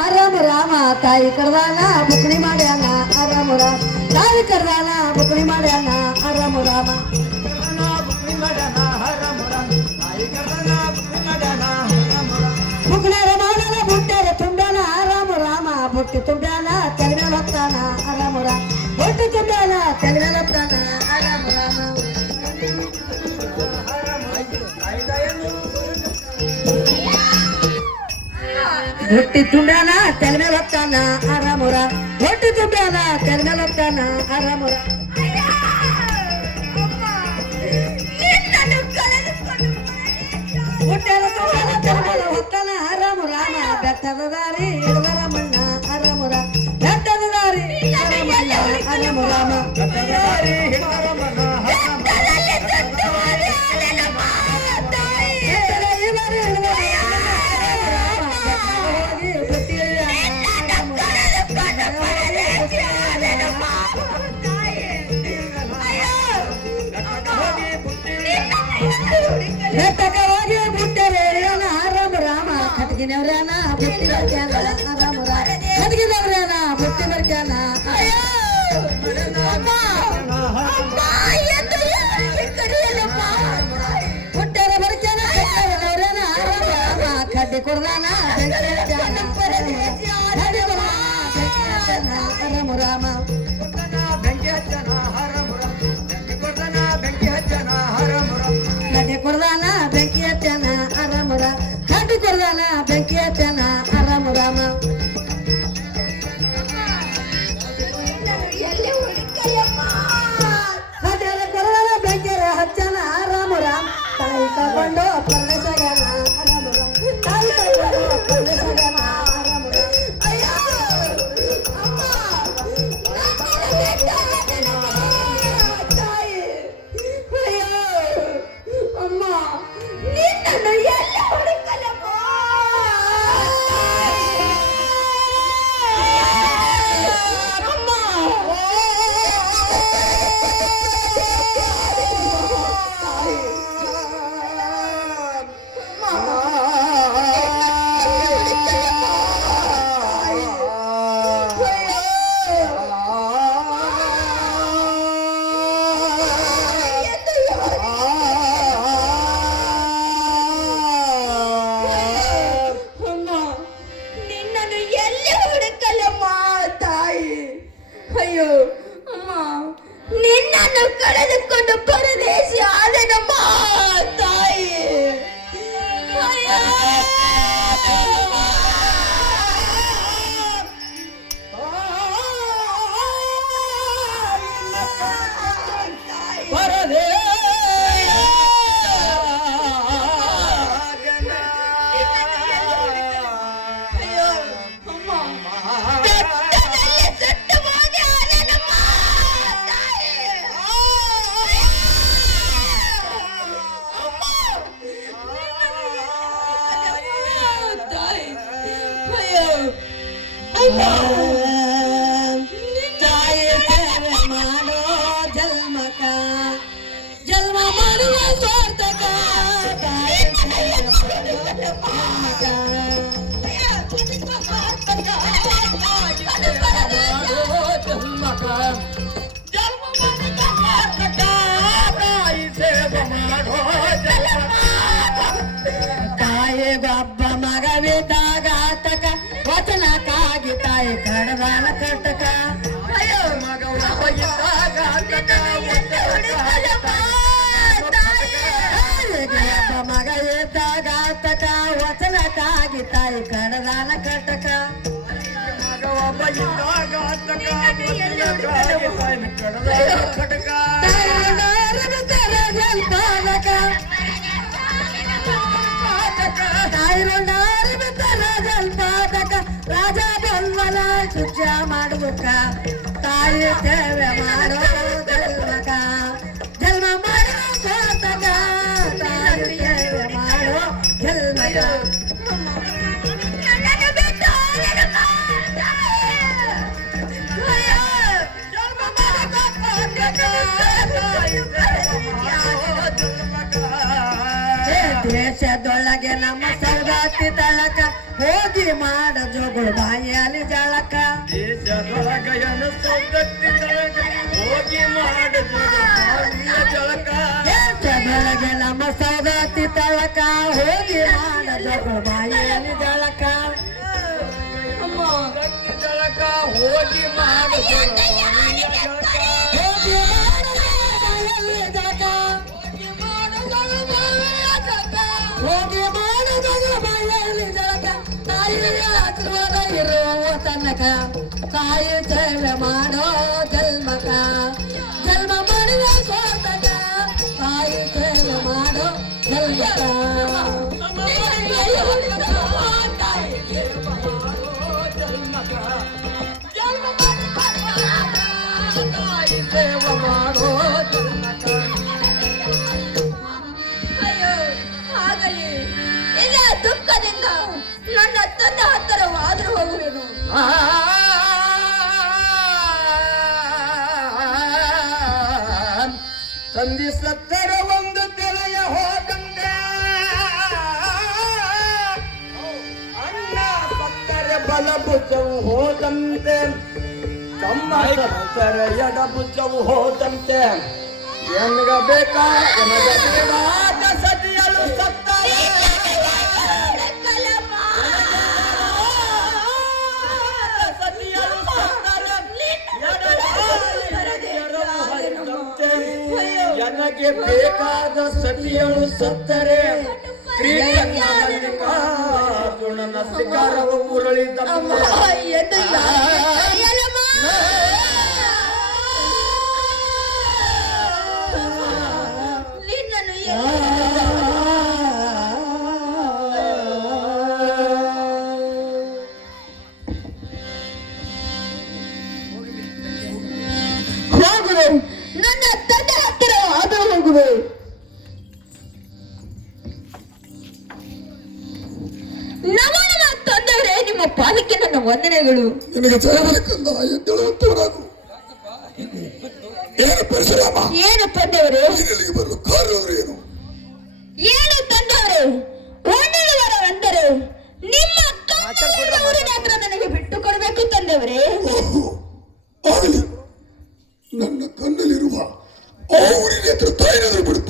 ಆರಾಮ ರಾಮ ತಾಯಿ ಕರ್ದಾನ ಬುಕ್ಣಿ ಮಾಡ್ಯಾನ ಆರಾಮ ರಾಮ ತಾಯಿ ಕರ್ದಾನ ಬುಕ್ಣಿ ಮಾಡ್ಯಾನ ಆರಾಮ ರಾಮ ಬುಕ್ಣರ ಮಾಡಲ ಬುಟ್ಟೆರ ತುಂಬ್ಯಾನ ಆರಾಮ ರಾಮ ಬುಟ್ಟಿ ತುಂಬ್ಯಾನ ತೆಲಮೇಲ ಹೊತ್ತಾನ ಆರಾಮ ರಾಮ ಬುಟ್ಟಿ ತುಂಬ್ಯಾನ ತೆಲಮೇಲ ಹೊತ್ತಾನ ಆರಾಮ ರಾಮ ಹೊಟ್ಟಿ ತುಂಬ್ಯಾನ ತೆಲಮೇಲ ಹೊತ್ತಾನ ಆರಾಮುರ ಹೊಟ್ಟಿ ತುಂಬ್ಯಾನ ತೆಲಮೇಲ ಹೊತ್ತಾನ ಆರಾಮುರ ಹೊಟ್ಟೆಲ ತುಂಬ್ಯಾನ ತೆಲಮೇಲ ಹೊತ್ತಾನ ಆರಾಮ ರಾಮ ಬೆಟ್ಟದ ದಾರಿ ಹಿಡದರ ಮಣ್ಣ ಆರಾಮುರ ಬೆಟ್ಟದ ದಾರಿ ಆರಾಮ ರಾಮ ಬೆಟ್ಟಕ ಹೋಗಿ ಬುಟ್ಟರೆ ಆರಾಮ ರಾಮ ಕಟ್ಗಿನವ್ರ್ಯಾನ ಬುಟ್ಟಿ ಬರ್ಕ್ಯಾನ ಆರಾಮ ರಾಮ ಕಟ್ಗಿನವ್ರ್ಯಾನ ಬುಟ್ಟಿ ಬರ್ಕ್ಯಾನ ಬುಟ್ಟರ ಬರ್ಕ್ಯಾನ ಕಟ್ಗಿನವ್ರ್ಯಾನ ಆರಾಮ ರಾಮ ಕಡ್ಡಿ ಕೊಡ್ದಾನ ಆರಾಮ ರಾಮ ಕಡ್ಡಿ ಕೊಡ್ದಾನ ಬೆಂಕಿ ಹಚ್ಚನ ಆರಾಮರ ಕಡ್ಡಿ ಕೊಡ್ದಾನ ಬೆಂಕಿ ಹಚ್ಚನ ಆರಾಮ ರಾಮ ಕಡ್ಡಿ ಕೊಡ್ದಾನ ಬೆಂಕಿ ಹಚ್ಚನ ಆರಾಮ ರಾಮ ತಾಯಿ ತಗೊಂಡು ಪರದೇಶಗನ ಆರಾಮ ರಾಮ ತಾಯಿ ತಗೊಂಡು ಪರದೇಶಗನ ಆರಾಮ ಅಯ್ಯೋ ಅಮ್ಮ ನಿನ್ನನ್ನು ಕಳೆದುಕೊಂಡು ಪರದೇಶಿ ಆದನಮ್ಮ ತಾಯಿ ತಾಯಿ ಸೇವೆ ಮಾಡೋ ಜನ್ಮಕ ಜನ್ಮ ಮಾಡುವ ಸ್ವಾರ್ಥಕ ತಾಯಿ ಸೇವೆ ತಾಯಿ ಗೊಬ್ಬ ಮಗವಿದ್ದಾಗ ಆತಕ ವಚನಕ್ಕಾಗಿ ತಾಯಿ ಕಡದಾನ ಕಟಕ ಮಗ ಇದ್ದಾಗ ಆತಕ ವಚನಕ್ಕಾಗಿ ತಾಯಿ ಕಡದಾನ ಕಟಕ ರಾಜ ಬಲ್ವಲ ಶುಚ ಮಾಡುವುಕ ತಾಯಿ ಸೇವೆ ಮಾಡೋ ಜನ್ಮಕ ಜನ್ಮ ಮಾಡೋ ಸಾರ್ಥಕ ತಾಯಿ ಸೇವೆ ಮಾಡೋ ಜನ್ಮಕ ದೇಶದೊಳಗೆ ನಮ್ಮ ಸರ್ವತಿ ತಳಕ ಹೋಗಿ ಮಾಡ ಜೋಗುಳು ಬಾಯಲ್ಲಿ ಜಳಕ ದೇಶದೊಳಗ ಏನು ಸೌದತ್ತಿ ತಳಕ ಹೋಗಿ ಮಾಡ ಬಾವಿಯ ಜಳಕ ಬೆಳಗ್ಗೆ ನಮ್ಮ ಸೌದತ್ತಿ ತಳಕ ಹೋಗಿ ಮಾಡ ಜೋಗುಳು ಬಾಯಲ್ಲಿ ಜಳಕ ಸೌದತ್ತಿ ತಳಕ ಹೋಗಿ ಮಾಡ ಬಾವಿಯ ಜಳಕ ಹೋಗಿ ಮಾಡ ಬಾಯಲ್ಲಿ ಜಳಕ ಹೋಗಿ ಮಾಡ ಬಾಯಲ್ಲಿ ಜಳಕ ತಾಯಿಯ ಹತ್ತಿರ ಇರುವ ತನಕ ತಾಯಿ ಜಲ ಮಾಡೋ ಜನ್ಮಕ ಜನ್ಮ ಮಾಡಿದ ಸೋತಕ ತಾಯಿ ಜಲ ಮಾಡೋ ಜನ್ಮಕ ಸೇವ ಮಾಡೋ ಜನ್ಮಕ ಅಯ್ಯೋ ಆಗಲಿ ಇಲ್ಲ ದುಃಖದಿಂದ ನನ್ನ ತಂದೆ ಹತ್ತಿರವಾದರೂ ಹೋಗುವೆನು ತಂದಿ ಸತ್ತರ ಒಂದು ತೆರೆಯ ಹೋದಂತೆ ಅಣ್ಣ ಸತ್ತರೆ ಬಲಭುಜವು ಹೋದಂತೆ ತಮ್ಮ ಸತ್ತರ ಎಡಭುಜವು ಹೋದಂತೆ ಎನಗ ಬೇಕಾ ಎನಗ ಬೇಡಾದ ಸತಿಯಲು ಸತ್ತಾರೆ ನನಗೆ ಬೇಕಾದ ಸತಿಯಳು ಸತ್ತರೆ ಶ್ರೀಕಂಠನ ಶಿಖರವು ಉರುಳಿದ ಹೋಗುವೆ ನನ್ನ ತಂದೆ ಹತ್ತಿರ ಆದರೂ ಹೋಗುವೆ ನಮನ ತಂದವರೇ ನಿಮ್ಮ ಪಾಲಕ್ಕೆ ನನ್ನ ವಂದನೆಗಳು ನಿನಗೆ ಜಯಬೇಕಂದ ಎದ್ದೇಳುವಂತವರಾಗು. ಏನು ಪರಶುರಾಮ, ಏನು ತಂದವರೇ ಇಲ್ಲಿಗೆ ಬರಲು ಕಾರಣರು ಏನು? ಏನು ತಂದವರೇ